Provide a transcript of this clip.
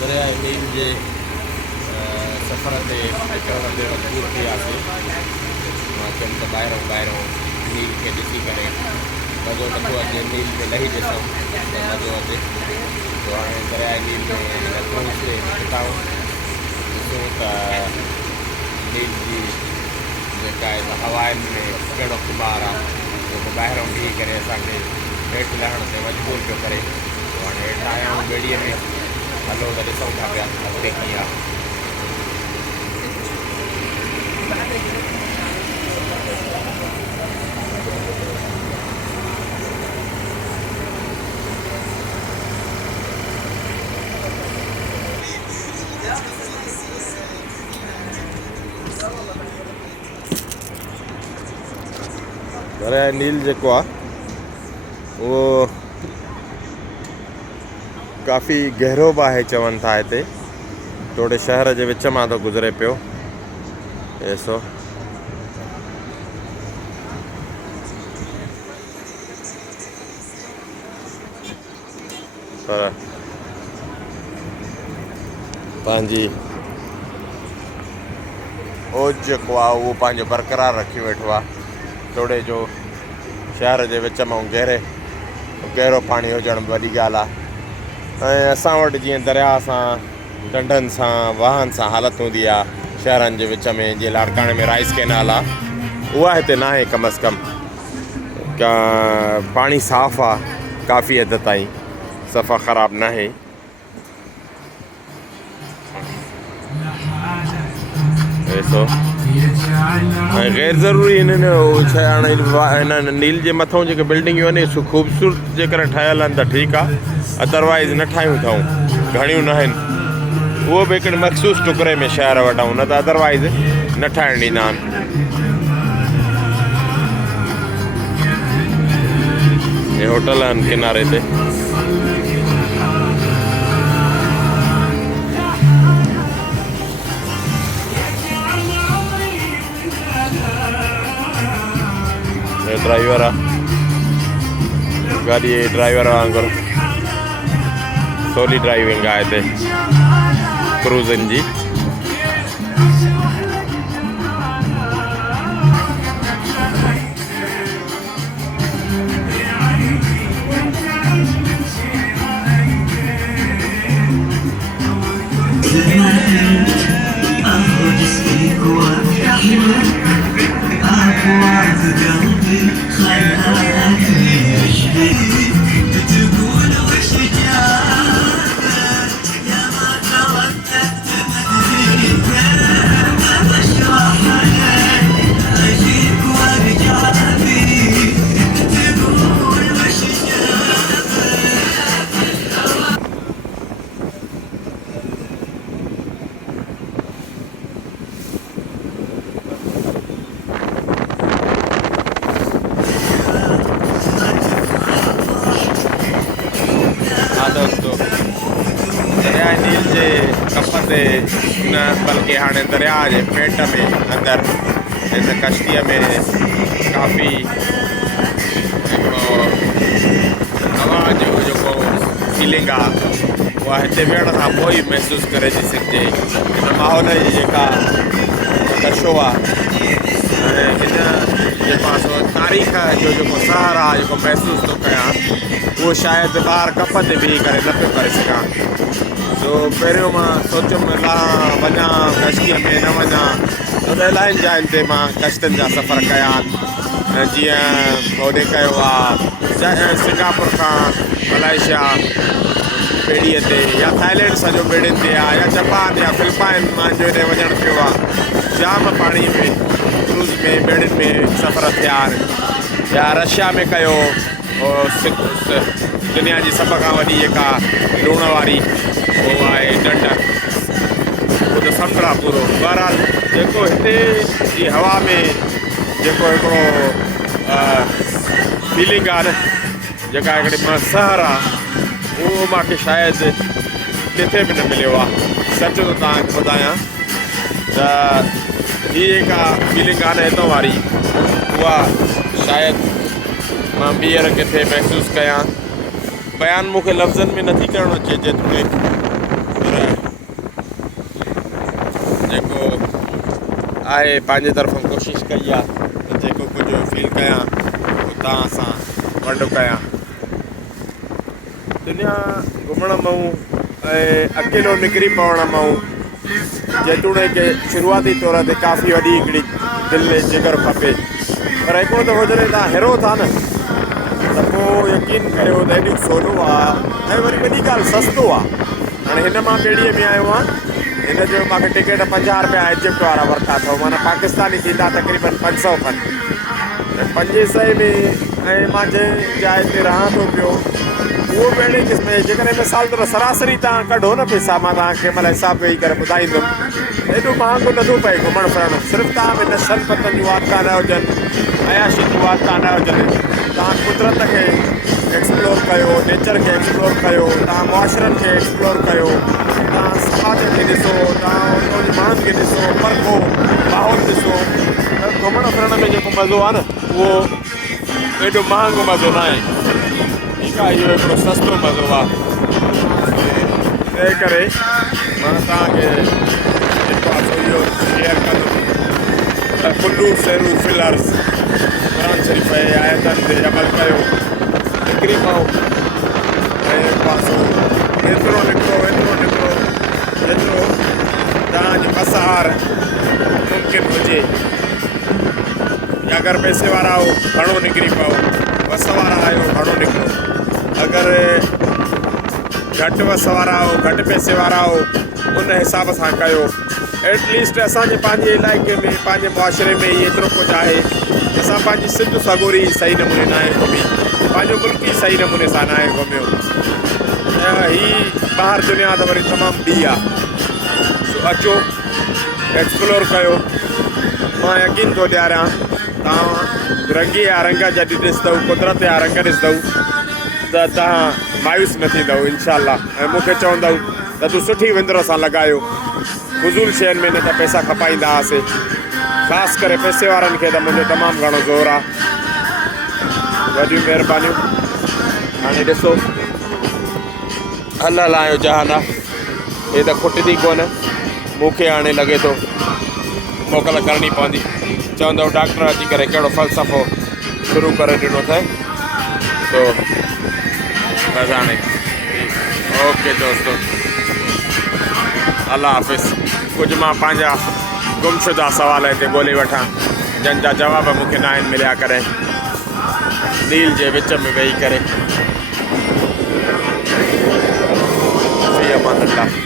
दरिया नील जे सफ़र ते हिकिड़ो भेरो दूर थियासीं। मां चयुमि त ॿाहिरों नील खे ॾिसी करे मज़ो नथो अचे, नील में लही ॾिसूं त मज़ो अचे। तो हाणे दरिया नील में क्रूज़ ते बिताऊं, ॾिसूं त नील जी जेका आहे हवाउनि में कहिड़ो खुमार आहे जेको ॿाहिरों बीही करे असांखे हेठि लहण ते मजबूर पियो करे। तो हाणे हेठि आया आहियूं ॿेड़ीअ में, हलो त ॾिसूं था पिया अॻिते कीअं आहे। दरिया नील जेको आहे उहो काफ़ी गहरो बि आहे चवनि था। हिते थोरे शहर जे विच मां थो गुज़रे पियो। ॾिसो पर पंहिंजी ओज जेको आहे उहो पंहिंजो बरक़रार रखी वेठो आहे। थोरे जो शहर जे विच मां गहरो पाणी हुजणु वॾी ॻाल्हि आहे। ऐं असां वटि जीअं दरिया सां डंडनि सां वाहन सां हालत हूंदी आहे शहरनि जे विच में, जीअं लाड़काणे में राइस कैनाल आहे, उहा हिते न आहे। कम अज़ कम पाणी साफ़ु आहे काफ़ी हद ताईं, सफ़ा ख़राबु न आहे। ॾिसो ऐं गैर ज़रूरी हिननि छा हाणे हिननि नील जे मथां जेके बिल्डिंगियूं आहिनि सु ख़ूबसूरत जेकर ठहियल आहिनि त ठीकु आहे, अदरवाइज़ न ठाहियूं अथऊं, घणियूं न आहिनि। उहो बि हिकिड़े मख़सूस टुकड़े में शहर वटऊं, न त अदरवाइज़ न ठाहिणु ॾींदा आहिनि। हे होटल आहिनि किनारे ते। ड्राइवर आहे, गाॾी ड्राइवर वांगुरु सवली ड्राइविंग आहे हिते क्रूज़नि जी। दरिया नील जे कप ते न बल्कि हाणे दरिया जे पेट में अंदरि हिन कश्तीअ में काफ़ी हिकिड़ो हवा जो जेको फीलिंग आहे उहा हिते वेहण खां पोइ ई महसूसु करे थी सघिजे। हिन माहौल जी जेका नशो आहे ऐं हिन जे पासो तारीख़ जो जेको सहर आहे जेको महसूसु थो कयां, उहो शायदि ॿाहिरि कप ते बीही करे न पियो करे सघां। सो पहिरियों मां सोचियुमि वञा कश्तीअ में न वञा, छो त इलाही जायुनि ते मां कश्तियुनि जा सफ़र कया आहिनि। जीअं होॾे कयो आहे सिंगापुर खां मलेशिया ॿेड़ीअ ते, या थाईलैंड सॼो ॿेड़ियुनि ते आहे, या जापान या फिलिपाइन मुंहिंजो हेॾे वञणु पियो आहे। जाम पाणी में क्रूज़ में ॿेड़ियुनि में सफ़र थिया आहिनि। या रशिया में कयो, दुनिया जी सभ खां वॾी जेका लूण वारी उहो आहे ॾंड, उहो त समुंड आहे पूरो। बहरहाल जेको हिते जी हवा में जेको हिकिड़ो फीलिंग आहे न, जेका हिकिड़ी सहर आहे, उहो मूंखे शायदि किथे बि न मिलियो आहे। सच थो तव्हांखे ॿुधायां त हीअ जेका फीलिंग आहे न हितां वारी, उहा शायदि मां ॿीहर किथे महसूसु कयां। बयान मूंखे लफ़्ज़नि में नथी करणो अचे जेतोणीक पर जेको आहे पंहिंजे तरफ़ां कोशिशि कई आहे त जेको कुझु फील कयां उहो तव्हां सां वंड कयां। दुनिया घुमण मां ऐं अकेलो निकिरी पवण मां जेतोणीक शुरूआती तौर ते काफ़ी वॾी हिकिड़ी दिलि जिगर खपे, पर हिकिड़ो दफ़ो जॾहिं तव्हां हिरो था न त पोइ यकीन करियो त हेॾियूं सवलो आहे ऐं वरी वॾी ॻाल्हि सस्तो आहे। हाणे हिन मां ॿेड़ीअ में आयो आहियां, हिन जो मूंखे टिकट 50 रुपया इजिप्ट वारा वरिता अथव, माना पाकिस्तानी थींदा तक़रीबन 500 खनि। 500 में ऐं मां जंहिं जाइ ते रहां थो पियो उहो बि अहिड़े क़िस्म जेकॾहिं मिसाल तौरु सरासरी तव्हां कढो न पैसा, मां तव्हांखे महिल हिसाब वेही करे ॿुधाईंदुमि, हेॾो महांगो नथो पए घुमणु फिरणु। सिर्फ़ु तव्हां में नशनि पतनि जूं आदतां न हुजनि, अयाशी जूं आदतां न हुजनि, तव्हां कुदरत खे एक्सप्लोर कयो, नेचर खे एक्सप्लोर कयो, तव्हां मुआशरनि खे एक्सप्लोर कयो, तव्हां समाज खे ॾिसो, तव्हां हुनजी माण्हुनि खे ॾिसो, परखो, माहौल ॾिसो। त घुमण फिरण में जेको मज़ो आहे न उहो एॾो महांगो मज़ो न आहे, ठीकु आहे, इहो हिकिड़ो सस्तो मज़ो आहे। तंहिं करे मां तव्हांखे जेको आहे सो इहो शेयर कंदुमि त कुल्लू सेरू फिलर्स क़ुरान शरीफ़ जे आयतनि ते अमल कयो, निकिरी पओ ऐं पासो एतिरो निकिरो जेतिरो तव्हांजी मसहार मुमकिन हुजे। या अगरि पैसे वारा हो घणो निकिरी पओ, बस वारा आहियो घणो निकिरो, अगरि घटि वस वारा हो घटि पैसे वारा हो उन हिसाब सां कयो। एटलीस्ट असांजे पंहिंजे इलाइक़े में पंहिंजे मुआशरे में ई एतिरो कुझु आहे, असां पंहिंजी सिंध सगोरी सही नमूने न आहे घुमी, पंहिंजो मुल्क ई सही नमूने सां न आहे घुमियो। हीअ ॿाहिरि दुनिया त वरी तमामु ॿी आहे, सो अचो एक्सप्लोर कयो। मां यकीन थो ॾियारियां तव्हां रंगी या रंग जॾहिं ॾिसंदव, कुदरत जा रंग ॾिसंदव त तव्हां मायूस न थींदव इनशाअल्लाह, ऐं मूंखे चवंदव त तूं सुठी विंदर सां लॻायो। फुज़ूल शयुनि में न त पैसा खपाईंदा हुआसीं, ख़ासि करे पैसे वारनि खे त मुंहिंजो तमामु घणो ज़ोर आहे। वॾियूं महिरबानियूं। हाणे ॾिसो हल हलायो जहान आहे, हे त खुटंदी कोन, मूंखे हाणे लॻे थो मोकल करणी पवंदी। चवंदव डॉक्टर अची करे कहिड़ो फ़लसफ़ो शुरू करे ॾिनो अथई, तो बसि हाणे ओके दोस्तो, अल्लाह हाफ़िज़। कुझु मां पंहिंजा गुमशुदा सुवाल हिते ॻोल्हे वठां जंहिंजा जवाब मूंखे न आहिनि मिलिया करे, नील जे विच में वेही करे। फ़ी अमान अल्लाह।